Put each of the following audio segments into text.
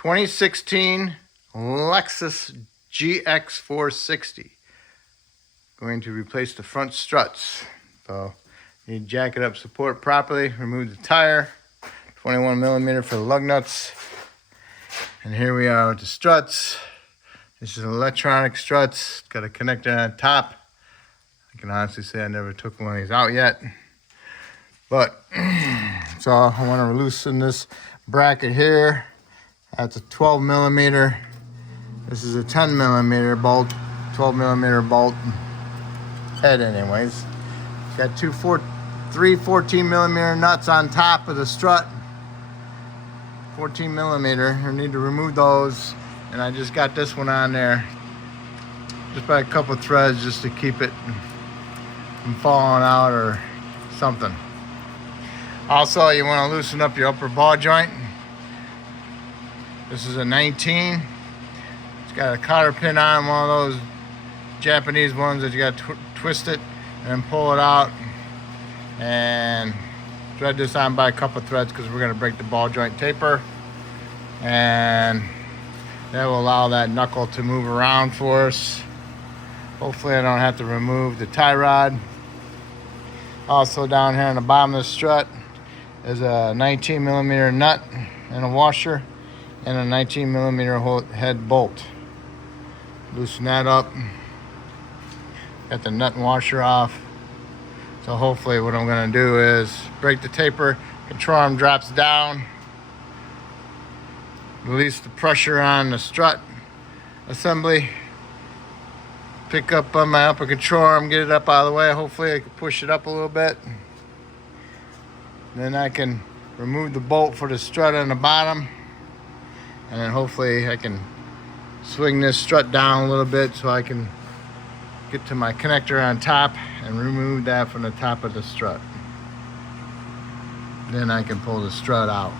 2016 Lexus GX460. Going to replace the front struts. So you need to jack it up, support properly, remove the tire, 21 millimeter for the lug nuts. And here we are with the struts. This is an electronic struts, got a connector on top. I can honestly say I never took one of these out yet. But, so I want to loosen this bracket here. That's a 12 millimeter. This is a 10 millimeter bolt, 12 millimeter bolt head anyways. Got three 14 millimeter nuts on top of the strut. 14 millimeter, I need to remove those. And I just got this one on there. Just by a couple of threads just to keep it from falling out or something. Also, you want to loosen up your upper ball joint. This is a 19. It's got a cotter pin on, one of those Japanese ones that you got to twist it and then pull it out and thread this on by a couple of threads because we're going to break the ball joint taper, and that will allow that knuckle to move around for us. Hopefully I don't have to remove the tie rod. Also down here on the bottom of the strut is a 19 millimeter nut and a washer and a 19 millimeter head bolt. Loosen that up. Got the nut and washer off. So hopefully what I'm going to do is break the taper, control arm drops down, release the pressure on the strut assembly, pick up on my upper control arm, get it up out of the way. Hopefully I can push it up a little bit. Then I can remove the bolt for the strut on the bottom, and then hopefully I can swing this strut down a little bit so I can get to my connector on top and remove that from the top of the strut. Then I can pull the strut out.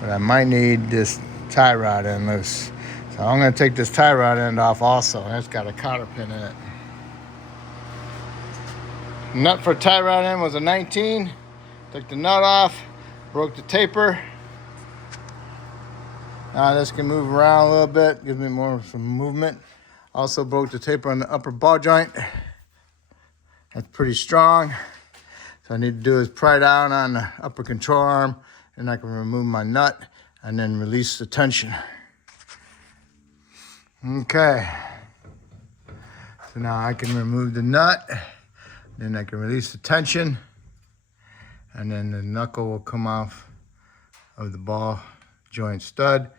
But I might need this tie rod end loose. So I'm going to take this tie rod end off also. That's got a cotter pin in it. Nut for tie rod end was a 19. Took the nut off, broke the taper. Now this can move around a little bit, gives me some movement. Also broke the taper on the upper ball joint. That's pretty strong. So I need to do is pry down on the upper control arm, and I can remove my nut and then release the tension. Okay. So now I can remove the nut, then I can release the tension, and then the knuckle will come off of the ball joint stud,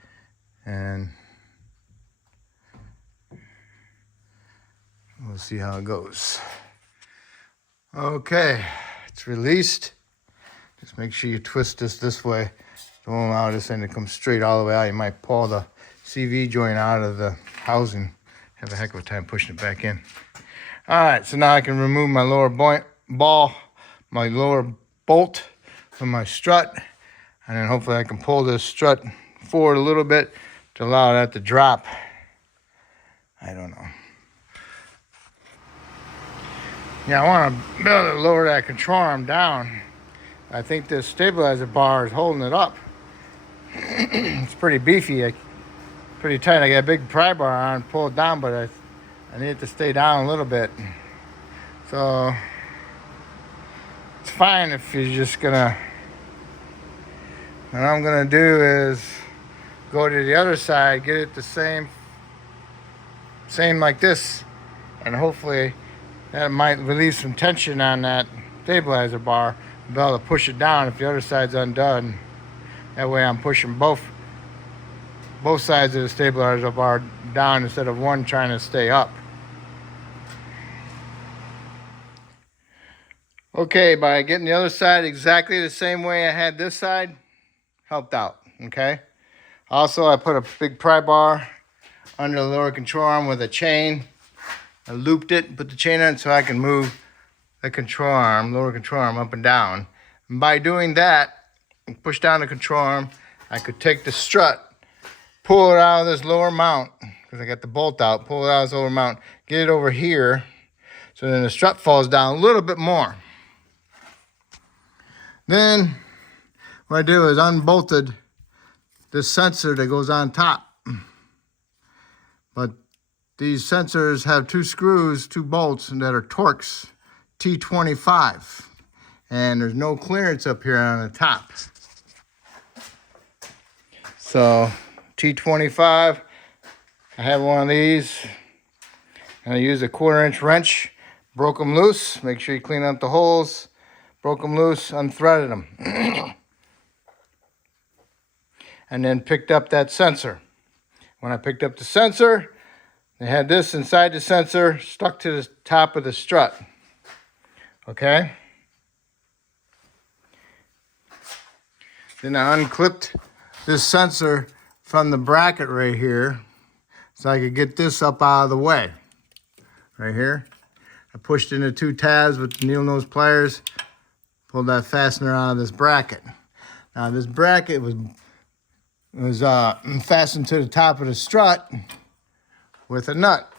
and we'll see how it goes. Okay, it's released. Just make sure you twist this way. Don't allow this thing to come straight all the way out. You might pull the CV joint out of the housing. Have a heck of a time pushing it back in. All right, so now I can remove my lower my lower bolt from my strut, and then hopefully I can pull this strut forward a little bit to allow that to drop. I don't know. Yeah, I want to be able to lower that control arm down. I think this stabilizer bar is holding it up. It's pretty beefy, pretty tight. I got a big pry bar on, pull it down, but I need it to stay down a little bit. So it's fine if you're just gonna. What I'm gonna do is go to the other side, get it the same like this, and hopefully that might release some tension on that stabilizer bar. Be able to push it down if the other side's undone. That way I'm pushing both sides of the stabilizer bar down instead of one trying to stay up. Okay, by getting the other side exactly the same way I had this side, helped out, okay? Also, I put a big pry bar under the lower control arm with a chain. I looped it, put the chain on it so I can move the control arm, lower control arm up and down. And by doing that, push down the control arm, I could take the strut, pull it out of this lower mount, because I got the bolt out, pull it out of this lower mount, get it over here, so then the strut falls down a little bit more. Then what I do is unbolted this sensor that goes on top. But these sensors have two screws, two bolts that are Torx T25. And there's no clearance up here on the top. So T25, I have one of these. And I use a 1/4-inch wrench, broke them loose. Make sure you clean up the holes. Broke them loose, unthreaded them. And then picked up that sensor. When I picked up the sensor, they had this inside the sensor stuck to the top of the strut. Okay? Then I unclipped this sensor from the bracket right here so I could get this up out of the way. Right here. I pushed in the 2 tabs with the needle nose pliers, pulled that fastener out of this bracket. Now this bracket was fastened to the top of the strut with a nut.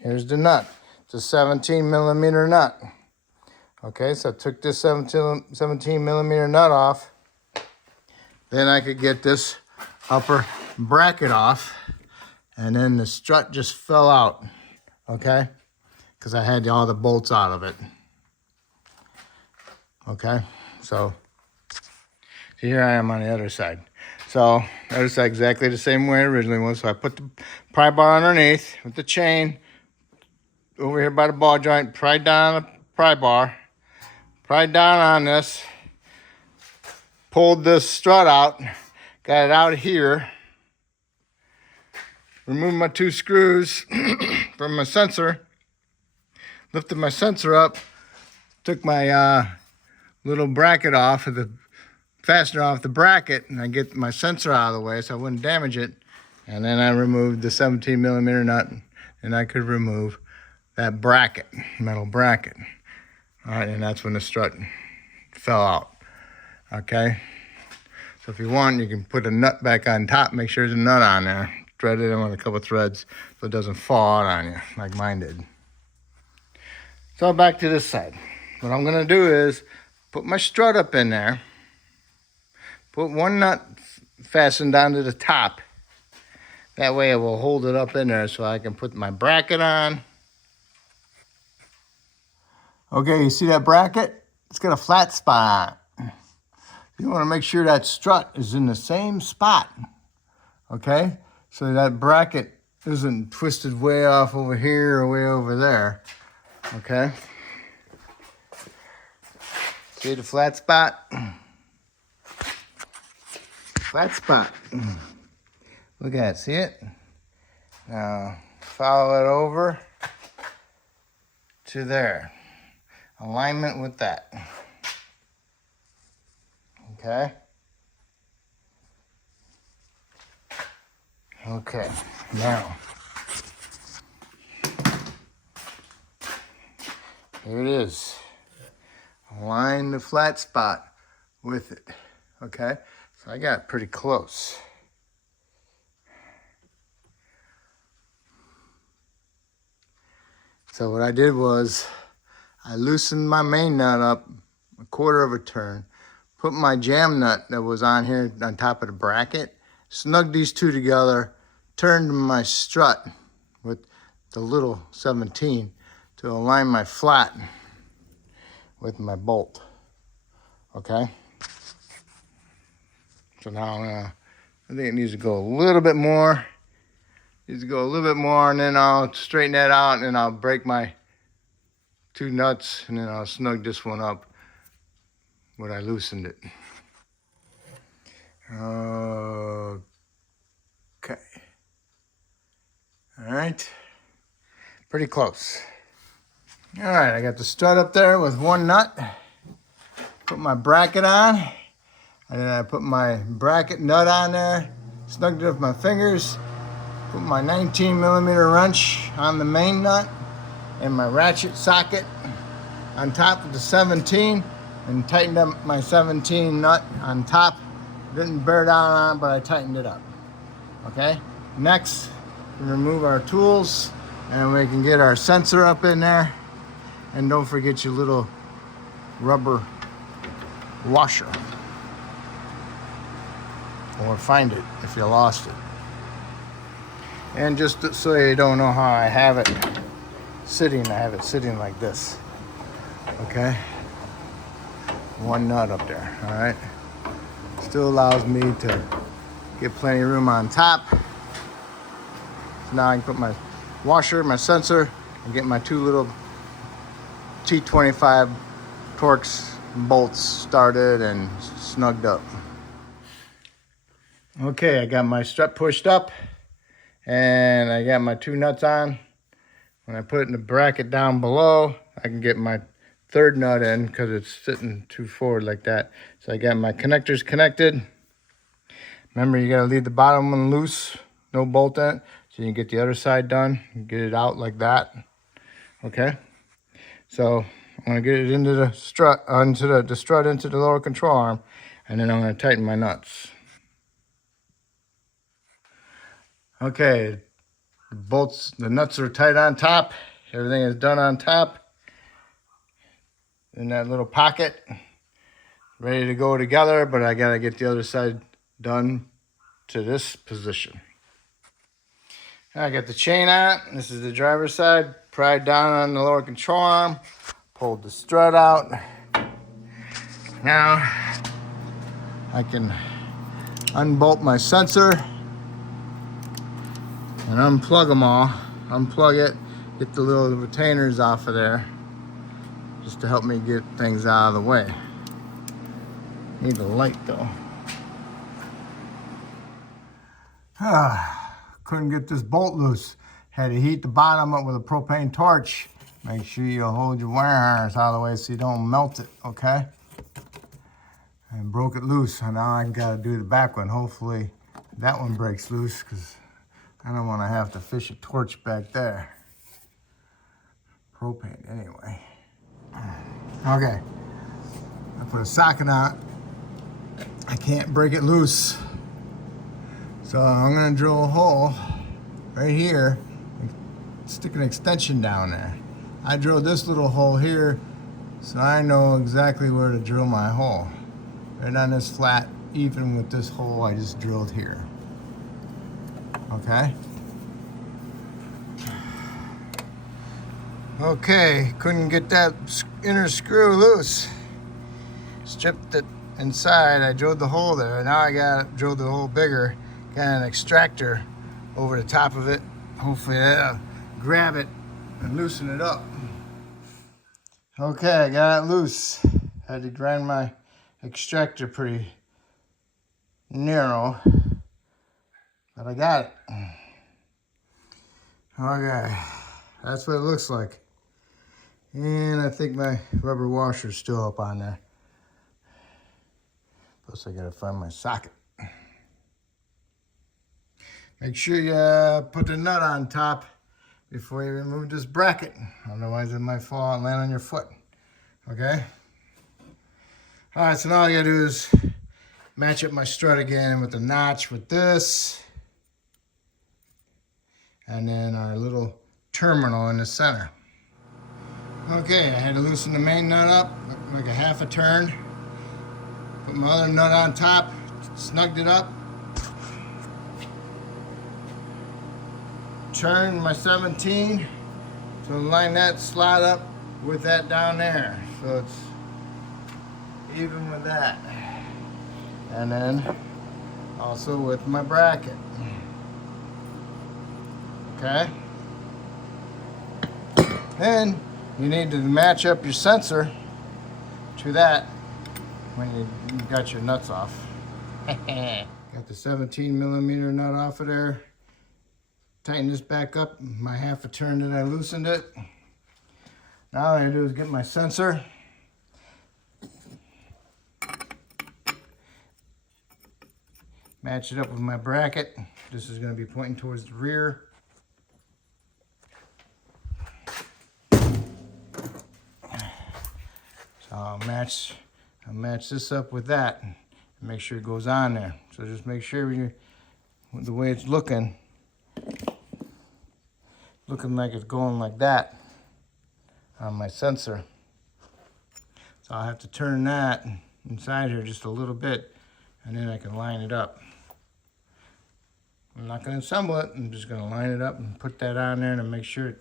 Here's the nut. It's a 17mm nut. Okay, so I took this 17mm nut off. Then I could get this upper bracket off. And then the strut just fell out. Okay? Because I had all the bolts out of it. Okay? So here I am on the other side. So the other side exactly the same way it originally was. So I put the pry bar underneath with the chain over here by the ball joint, pried down on the pry bar, pried down on this, pulled this strut out, got it out of here, removed my 2 screws from my sensor, lifted my sensor up, took my little bracket off of the fastener off the bracket, and I get my sensor out of the way so I wouldn't damage it. And then I removed the 17mm nut, and I could remove that bracket, metal bracket. All right, and that's when the strut fell out. Okay, so if you want, you can put a nut back on top. Make sure there's a nut on there. Thread it in with a couple threads so it doesn't fall out on you like mine did. So back to this side. What I'm gonna do is put my strut up in there. Put one nut fastened down to the top. That way it will hold it up in there so I can put my bracket on. Okay, you see that bracket? It's got a flat spot on it. You want to make sure that strut is in the same spot. Okay? So that bracket isn't twisted way off over here or way over there. Okay? See the flat spot? Flat spot. Look at it, see it? Now follow it over to there. Alignment with that. Okay? Okay, now here it is. Align the flat spot with it. Okay? So I got pretty close. So what I did was I loosened my main nut up 1/4 of a turn, put my jam nut that was on here on top of the bracket, snugged these 2 together, turned my strut with the little 17 to align my flat with my bolt. Okay? So now I think it needs to go a little bit more. Needs to go a little bit more, and then I'll straighten that out, and then I'll break my 2 nuts, and then I'll snug this one up when I loosened it. Okay. All right. Pretty close. All right, I got the strut up there with 1 nut. Put my bracket on, and then I put my bracket nut on there, snugged it with my fingers, put my 19mm wrench on the main nut, and my ratchet socket on top of the 17, and tightened up my 17 nut on top. Didn't bear down on it, but I tightened it up. Okay, next we remove our tools, and we can get our sensor up in there, and don't forget your little rubber washer. or find it if you lost it. And just so you don't know how I have it sitting, I have it sitting like this. Okay, one nut up there. All right, still allows me to get plenty of room on top. So now I can put my washer, my sensor, and get my two little T25 Torx bolts started and snugged up. Okay, I got my strut pushed up and I got my two nuts on. When I put it in the bracket down below, I can get my third nut in because it's sitting too forward like that. So I got my connectors connected. Remember, you gotta leave the bottom one loose, no bolt in it, so you can get the other side done and get it out like that. Okay, so I'm gonna get it into the strut, into the lower control arm, and then I'm gonna tighten my nuts. Okay, the nuts are tight on top. Everything is done on top. In that little pocket, ready to go together, but I gotta get the other side done to this position. I got the chain on. This is the driver's side. Pried down on the lower control arm. Pulled the strut out. Now I can unbolt my sensor and unplug them all. Unplug it, get the little retainers off of there, just to help me get things out of the way. Need a light though. Couldn't get this bolt loose. Had to heat the bottom up with a propane torch. Make sure you hold your wire harness out of the way so you don't melt it, okay? And broke it loose, and now I gotta do the back one. Hopefully that one breaks loose, because I don't want to have to fish a torch back there. Propane anyway. Okay, I put a socket on it. I can't break it loose. So I'm gonna drill a hole right here and stick an extension down there. I drilled this little hole here, so I know exactly where to drill my hole. Right on this flat, even with this hole I just drilled here. Okay? Okay, couldn't get that inner screw loose. Stripped it inside, I drilled the hole there. Now I got drilled the hole bigger. Got an extractor over the top of it. Hopefully that'll grab it and loosen it up. Okay, I got it loose. Had to grind my extractor pretty narrow, but I got it. Okay, that's what it looks like. And I think my rubber washer's still up on there. Plus I gotta find my socket. Make sure you put the nut on top before you remove this bracket. Otherwise it might fall and land on your foot. Okay? All right, so now all I gotta do is match up my strut again with the notch with this. And then our little terminal in the center. Okay, I had to loosen the main nut up, like a half a turn. Put my other nut on top, snugged it up. Turn my 17 to line that slot up with that down there, so it's even with that. And then also with my bracket. Okay. Then you need to match up your sensor to that when you got your nuts off. Got the 17 millimeter nut off of there. Tighten this back up, my half a turn that I loosened it. Now all I gotta do is get my sensor. Match it up with my bracket. This is gonna be pointing towards the rear. So I'll match this up with that and make sure it goes on there. So just make sure the way it's looking like it's going like that on my sensor. So I'll have to turn that inside here just a little bit, and then I can line it up. I'm not going to assemble it. I'm just going to line it up and put that on there to make sure it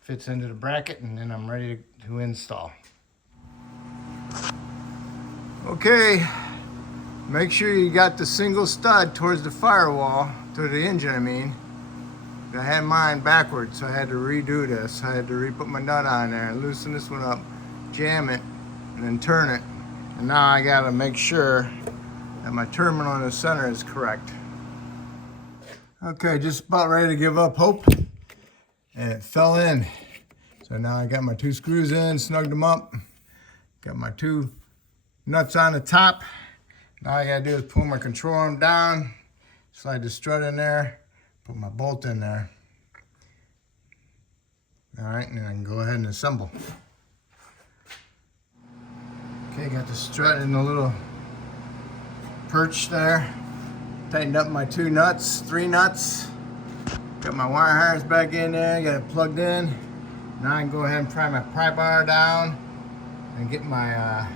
fits into the bracket, and then I'm ready to install. Okay, make sure you got the single stud towards the firewall, to the engine I mean. I had mine backwards, so I had to redo this. I had to re-put my nut on there and loosen this one up, jam it, and then turn it. And now I gotta make sure that my terminal in the center is correct. Okay, just about ready to give up hope, and it fell in. So now I got my 2 screws in, snugged them up, got my 2 nuts on the top. Now all I gotta do is pull my control arm down, slide the strut in there, put my bolt in there. All right, and then I can go ahead and assemble. Okay, got the strut in the little perch there. Tightened up my 2 nuts, 3 nuts. Got my wire harness back in there, got it plugged in. Now I can go ahead and pry my pry bar down and get my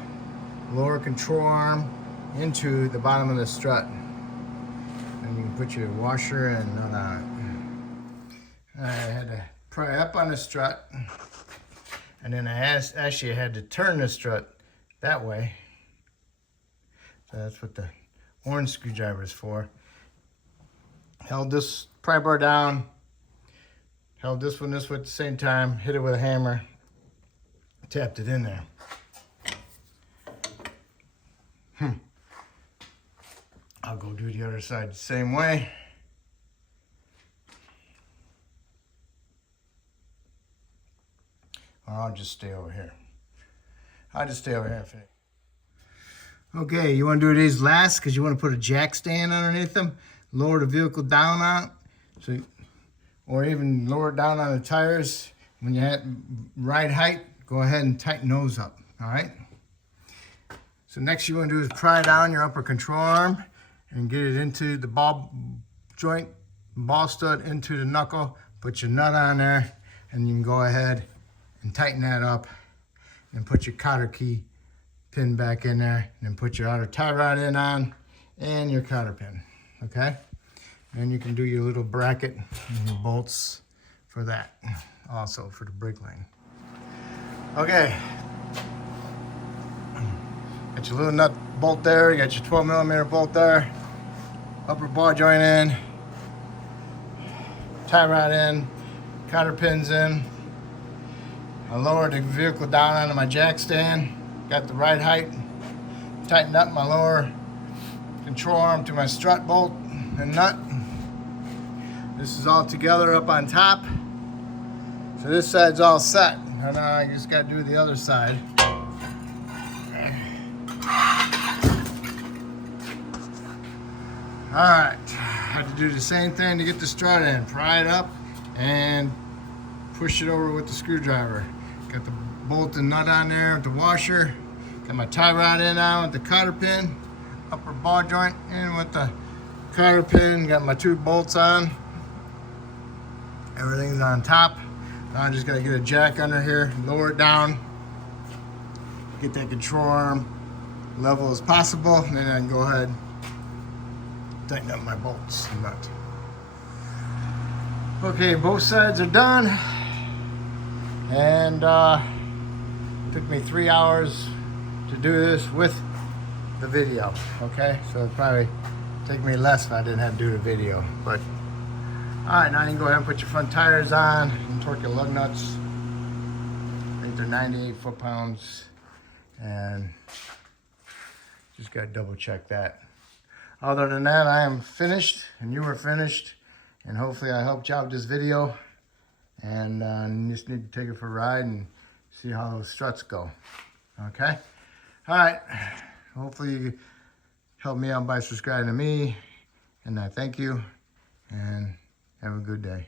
lower control arm into the bottom of the strut. And you can put your washer and nut on it. I had to pry up on the strut, and then I actually had to turn the strut that way. So that's what the orange screwdriver is for. Held this pry bar down, held this one this way at the same time, hit it with a hammer, tapped it in there. I'll go do the other side the same way. Or I'll just stay over here. I'll just stay over here and finish. Okay, you want to do these last because you want to put a jack stand underneath them, lower the vehicle down on it, so, or even lower it down on the tires. When you have ride height, go ahead and tighten those up, all right? So next you want to do is pry down your upper control arm and get it into the ball joint, ball stud into the knuckle, put your nut on there, and you can go ahead and tighten that up and put your cotter key pin back in there, and then put your outer tie rod in on and your cotter pin, okay? And you can do your little bracket and your bolts for that, also for the brake line. Okay, got your little nut bolt there, you got your 12mm bolt there, upper ball joint in, tie rod in, cotter pins in. I lowered the vehicle down onto my jack stand, got the right height, tightened up my lower control arm to my strut bolt and nut. This is all together up on top. So this side's all set. And now I just got to do the other side. All right, had to do the same thing to get the strut in. Pry it up and push it over with the screwdriver. Got the bolt and nut on there with the washer. Got my tie rod in on with the cotter pin. Upper ball joint in with the cotter pin. Got my 2 bolts on. Everything's on top. Now I just gotta get a jack under here, lower it down, get that control arm level as possible, and then I can go ahead and tighten up my bolts and nut. Okay, both sides are done. And it took me 3 hours to do this with the video, okay? So it'd probably take me less if I didn't have to do the video. But all right, now you can go ahead and put your front tires on and torque your lug nuts. I think they're 98 foot-pounds, and just gotta double check that. Other than that, I am finished, and you are finished, and hopefully I helped you out with this video. And you just need to take it for a ride and see how those struts go. Okay? All right. Hopefully you help me out by subscribing to me. And I thank you. And have a good day.